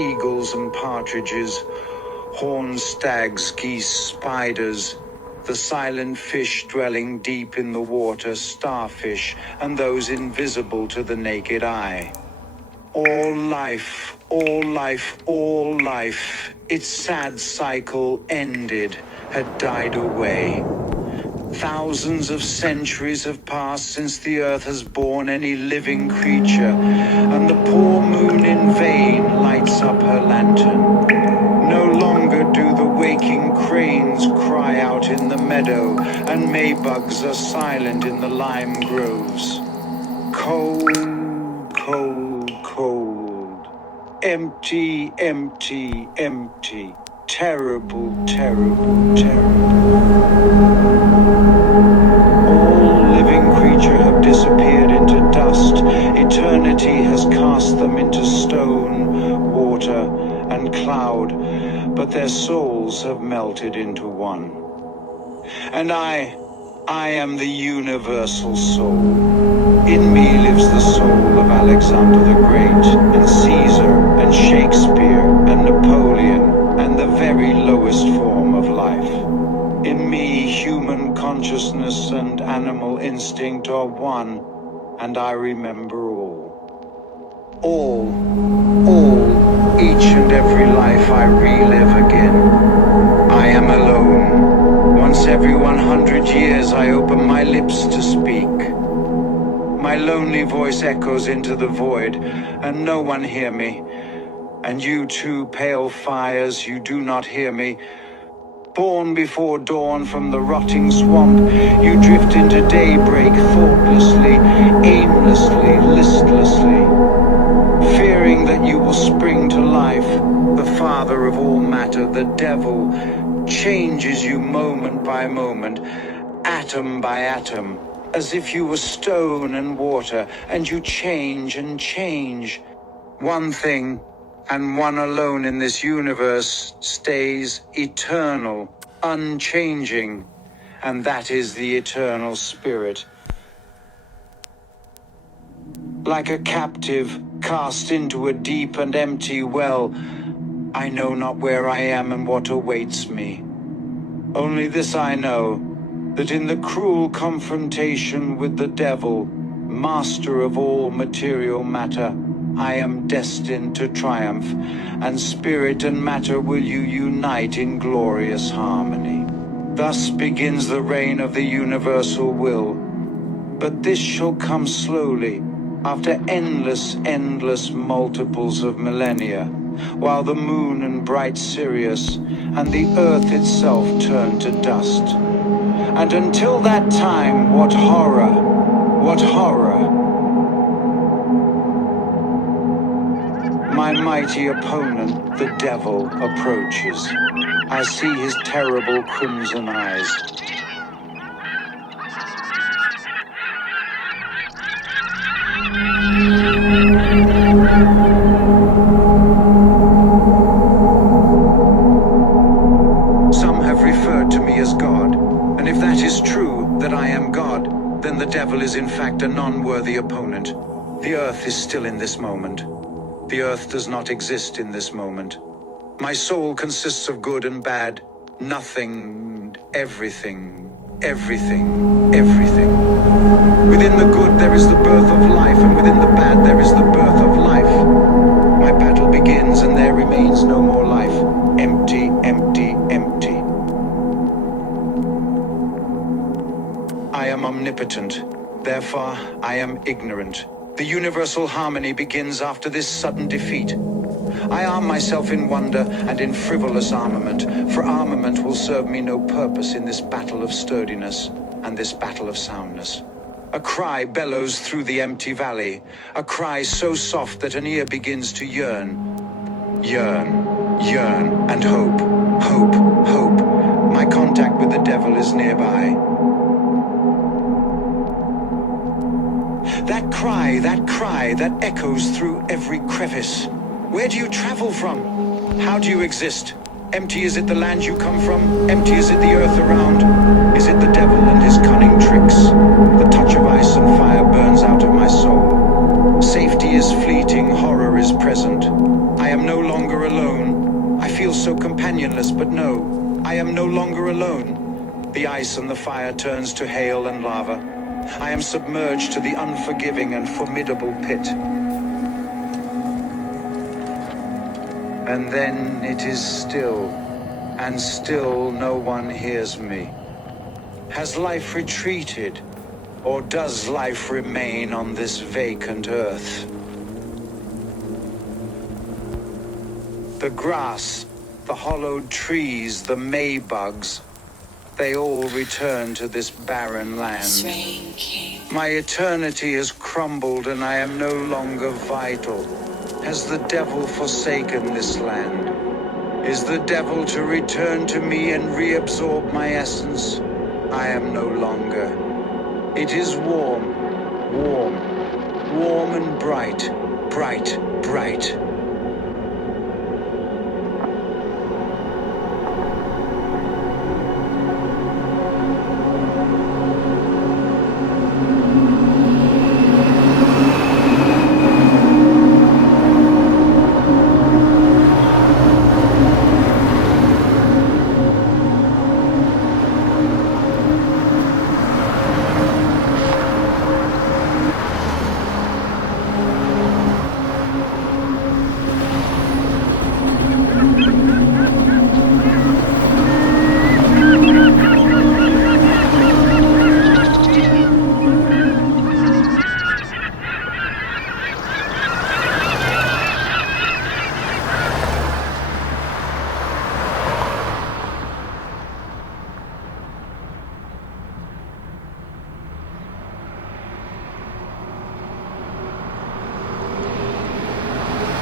eagles and partridges, horned stags, geese, spiders, the silent fish dwelling deep in the water, starfish, and those invisible to the naked eye. All life, all life, all life, its sad cycle ended, had died away. Thousands of centuries have passed since the earth has borne any living creature, and the poor moon in vain lights up her lantern. No longer do the waking cranes cry out in the meadow, and maybugs are silent in the lime groves. Cold, cold, cold. Empty, empty, empty. Terrible, terrible, terrible. All living creatures have disappeared into dust. Eternity has cast them into stone, water, and cloud, but their souls have melted into one. And I am the universal soul. In me lives the soul of Alexander the Great, and Caesar, and Shakespeare, and Napoleon, and the very lowest form of life. In me, human consciousness and animal instinct are one, and I remember all. All, each and every life I relive again. I am alone. Once every 100 years I open my lips to speak. My lonely voice echoes into the void, and no one hear me. And you too, pale fires, you do not hear me. Born before dawn from the rotting swamp, you drift into daybreak thoughtlessly, aimlessly, listlessly. Fearing that you will spring to life, the father of all matter, the devil, changes you moment by moment, atom by atom, as if you were stone and water, and you change and change. One thing, and one alone in this universe, stays eternal, unchanging, and that is the eternal spirit. Like a captive cast into a deep and empty well, I know not where I am and what awaits me. Only this I know, that in the cruel confrontation with the devil, master of all material matter, I am destined to triumph, and spirit and matter will you unite in glorious harmony. Thus begins the reign of the universal will. But this shall come slowly, after endless, endless multiples of millennia, while the moon and bright Sirius and the earth itself turn to dust. And until that time, what horror, what horror. My mighty opponent, the devil, approaches. I see his terrible crimson eyes. Some have referred to me as God, and if that is true, that I am God, then the devil is in fact a non-worthy opponent. The earth is still in this moment. The earth does not exist in this moment. My soul consists of good and bad, nothing, everything, everything, everything. Within the good there is the birth of life, and within the bad there is the birth of life. My battle begins and there remains no more life. Empty, empty, empty. I am omnipotent, therefore I am ignorant. The universal harmony begins after this sudden defeat. I arm myself in wonder and in frivolous armament, for armament will serve me no purpose in this battle of sturdiness and this battle of soundness. A cry bellows through the empty valley, a cry so soft that an ear begins to yearn. Yearn, yearn, and hope, hope, hope. My contact with the devil is nearby. That cry that echoes through every crevice. Where do you travel from? How do you exist? Empty is it the land you come from? Empty is it the earth around? Is it the devil and his cunning tricks? The touch of ice and fire burns out of my soul. Safety is fleeting, horror is present. I am no longer am no longer alone. The ice and the fire turns to hail and lava. I am submerged to the unforgiving and formidable pit. And then it is still, and still no one hears me. Has life retreated, or does life remain on this vacant earth? The grass, the hollowed trees, the maybugs, they all return to this barren land. My eternity has crumbled and I am no longer vital. Has the devil forsaken this land? Is the devil to return to me and reabsorb my essence? I am no longer. It is warm, warm, warm and bright, bright, bright.